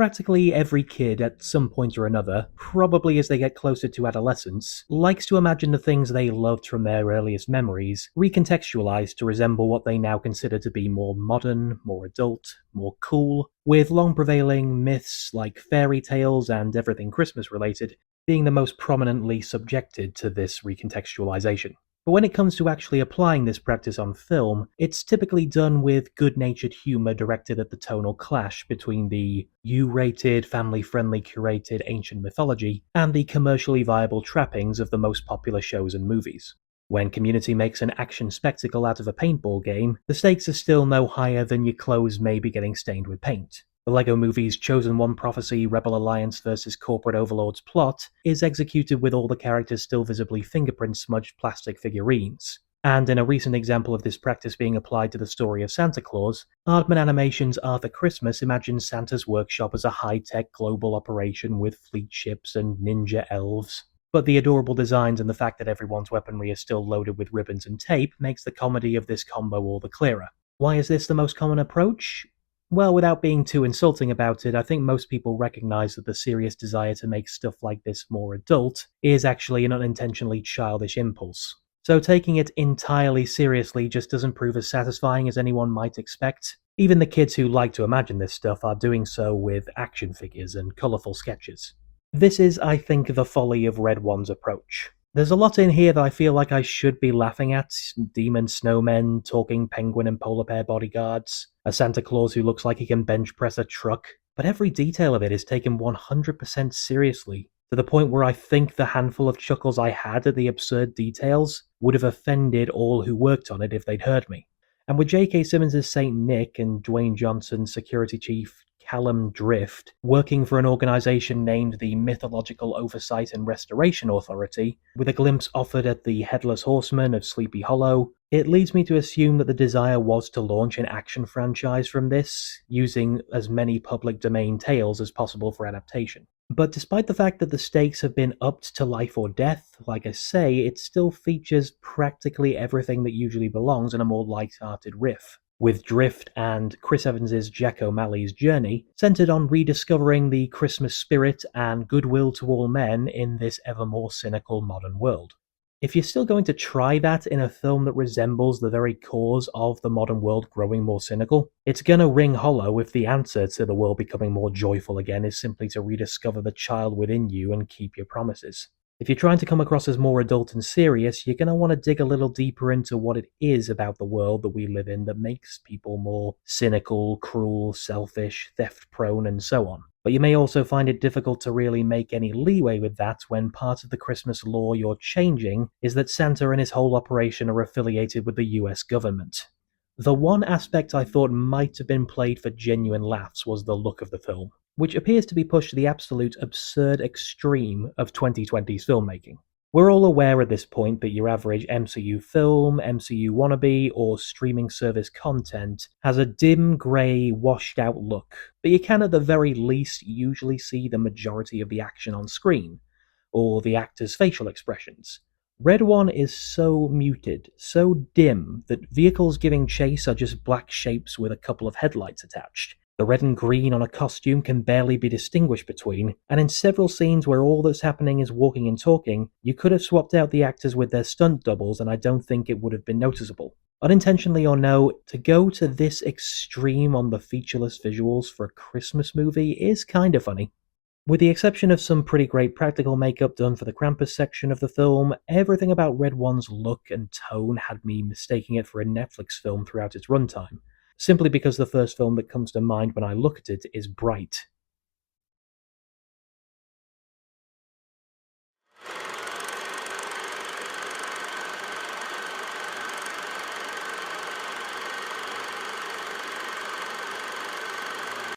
Practically every kid at some point or another, probably as they get closer to adolescence, likes to imagine the things they loved from their earliest memories recontextualized to resemble what they now consider to be more modern, more adult, more cool, with long prevailing myths like fairy tales and everything Christmas related being the most prominently subjected to this recontextualization. But when it comes to actually applying this practice on film, it's typically done with good-natured humor directed at the tonal clash between the U-rated, family-friendly curated ancient mythology and the commercially viable trappings of the most popular shows and movies. When Community makes an action spectacle out of a paintball game, the stakes are still no higher than your clothes maybe getting stained with paint. The LEGO Movie's Chosen One Prophecy Rebel Alliance vs. Corporate Overlords plot is executed with all the characters still visibly fingerprint-smudged plastic figurines. And in a recent example of this practice being applied to the story of Santa Claus, Aardman Animation's Arthur Christmas imagines Santa's workshop as a high-tech global operation with fleet ships and ninja elves. But the adorable designs and the fact that everyone's weaponry is still loaded with ribbons and tape makes the comedy of this combo all the clearer. Why is this the most common approach? Well, without being too insulting about it, I think most people recognize that the serious desire to make stuff like this more adult is actually an unintentionally childish impulse. So taking it entirely seriously just doesn't prove as satisfying as anyone might expect. Even the kids who like to imagine this stuff are doing so with action figures and colourful sketches. This is, I think, the folly of Red One's approach. There's a lot in here that I feel like I should be laughing at. Demon snowmen, talking penguin and polar bear bodyguards, a Santa Claus who looks like he can bench press a truck. But every detail of it is taken 100% seriously, to the point where I think the handful of chuckles I had at the absurd details would have offended all who worked on it if they'd heard me. And with J.K. Simmons' Saint Nick and Dwayne Johnson's security chief Callum Drift, working for an organization named the Mythological Oversight and Restoration Authority, with a glimpse offered at the Headless Horseman of Sleepy Hollow, it leads me to assume that the desire was to launch an action franchise from this, using as many public domain tales as possible for adaptation. But despite the fact that the stakes have been upped to life or death, like I say, it still features practically everything that usually belongs in a more light-hearted riff, with Drift and Chris Evans's Jack O'Malley's journey centered on rediscovering the Christmas spirit and goodwill to all men in this ever more cynical modern world. If you're still going to try that in a film that resembles the very cause of the modern world growing more cynical, it's gonna ring hollow if the answer to the world becoming more joyful again is simply to rediscover the child within you and keep your promises. If you're trying to come across as more adult and serious, you're going to want to dig a little deeper into what it is about the world that we live in that makes people more cynical, cruel, selfish, theft-prone, and so on. But you may also find it difficult to really make any leeway with that when part of the Christmas law you're changing is that Santa and his whole operation are affiliated with the US government. The one aspect I thought might have been played for genuine laughs was the look of the film, which appears to be pushed to the absolute absurd extreme of 2020's filmmaking. We're all aware at this point that your average MCU film, MCU wannabe, or streaming service content has a dim, grey, washed-out look, but you can at the very least usually see the majority of the action on screen, or the actors' facial expressions. Red One is so muted, so dim, that vehicles giving chase are just black shapes with a couple of headlights attached. The red and green on a costume can barely be distinguished between, and in several scenes where all that's happening is walking and talking, you could have swapped out the actors with their stunt doubles and I don't think it would have been noticeable. Unintentionally or no, to go to this extreme on the featureless visuals for a Christmas movie is kinda funny. With the exception of some pretty great practical makeup done for the Krampus section of the film, everything about Red One's look and tone had me mistaking it for a Netflix film throughout its runtime, simply because the first film that comes to mind when I look at it is Bright,